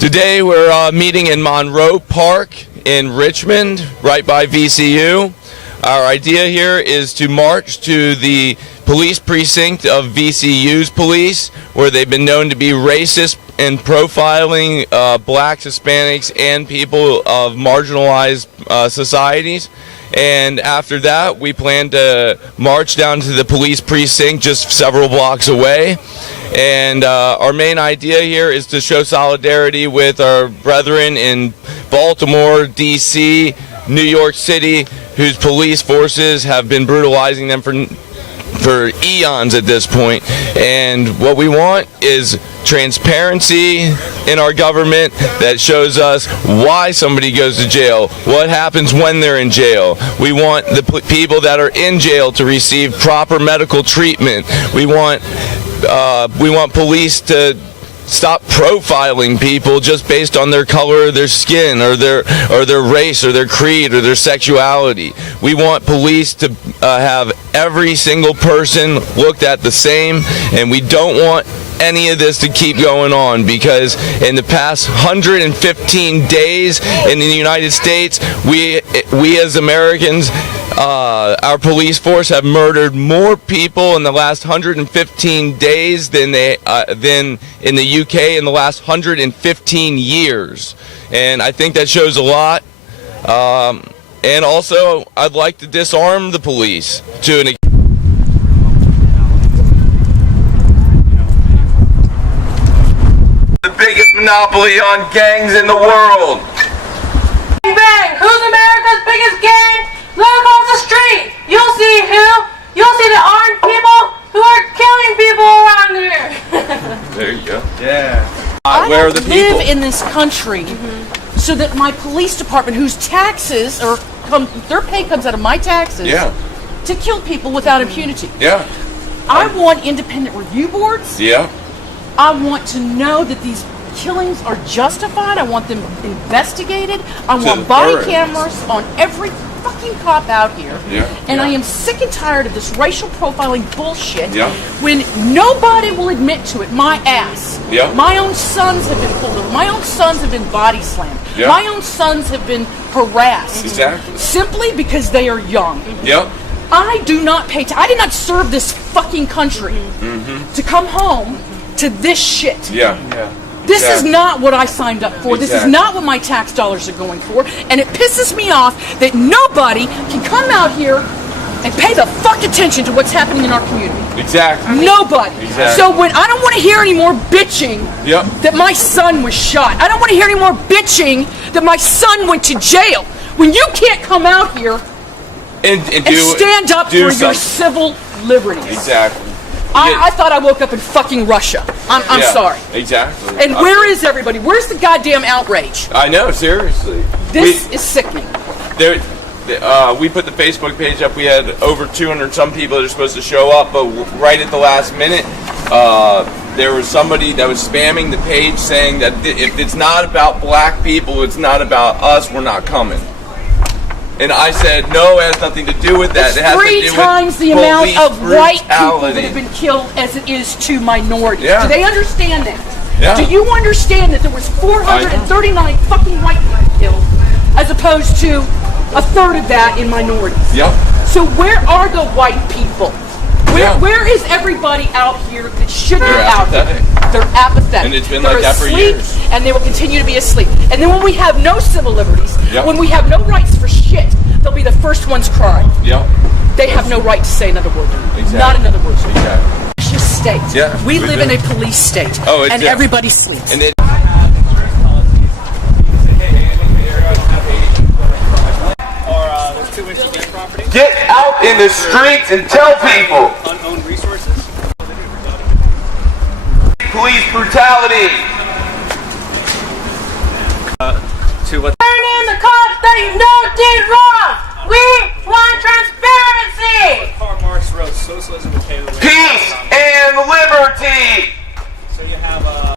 Today we're meeting in Monroe Park in Richmond, right by VCU. Our idea here is to march to the police precinct of VCU's police, where they've been known to be racist and profiling blacks, Hispanics, and people of marginalized societies. And after that, we plan to march down to the police precinct just several blocks away. And our main idea here is to show solidarity with our brethren in Baltimore, D.C., New York City, whose police forces have been brutalizing them for eons at this point. And what we want is transparency in our government that shows us why somebody goes to jail, what happens when they're in jail. We want the people that are in jail to receive proper medical treatment. We want police to stop profiling people just based on their color of their skin or their race or their creed or their sexuality. We want police to have every single person looked at the same, and we don't want any of this to keep going on, because in the past 115 days in the United States, we as Americans, our police force have murdered more people in the last 115 days than in the UK in the last 115 years. And I think that shows a lot. And also, I'd like to disarm the police to an extent. The biggest monopoly on gangs in the world. Bang, bang! Who's America's biggest gang? Look across the street. You'll see who. You'll see the armed people who are killing people around here. There you go. Yeah. Where are the people? I live in this country so that my police department, whose taxes their pay comes out of my taxes, to kill people without impunity. Yeah. I want independent review boards. Yeah. I want to know that these killings are justified. I want them investigated. I want body cameras on every fucking cop out here. And I am sick and tired of this racial profiling bullshit when nobody will admit to it. My ass. My own sons have been pulled over. My own sons have been body slammed. My own sons have been harassed. Exactly. Simply because they are young. I do not pay I did not serve this fucking country to come home to this shit. This is not what I signed up for. This is not what my tax dollars are going for. And it pisses me off that nobody can come out here and pay the fuck attention to what's happening in our community. Nobody. So when I don't want to hear any more bitching that my son was shot. I don't want to hear any more bitching that my son went to jail. When you can't come out here and stand up for your civil liberties. I thought I woke up in fucking Russia. I'm sorry. And where is everybody? Where's the goddamn outrage? I know, seriously. This is sickening. We put the Facebook page up. We had over 200 some people that are supposed to show up, but right at the last minute, there was somebody that was spamming the page saying that if it's not about black people, it's not about us, we're not coming. And I said, no, it has nothing to do with that. It's it has 3 to do times with the amount of white people brutality. that have been killed as it is to minorities. Yeah. Do they understand that? Yeah. Do you understand that there was 439 fucking white people killed, as opposed to a third of that in minorities? So where are the white people? Where is everybody out here that should be out here? They're apathetic. And it's been like that for years. And they will continue to be asleep. And then when we have no civil liberties, when we have no rights for shit, they'll be the first ones crying. They have no right to say another word. Not another word. It's just state. We live in a police state. And everybody sleeps. And get out in the streets and tell people. Unowned resources. Police brutality. Turn in the cops that you know did wrong. We want transparency. Karl Marx wrote, socialism will pave the way. Peace and liberty. So you have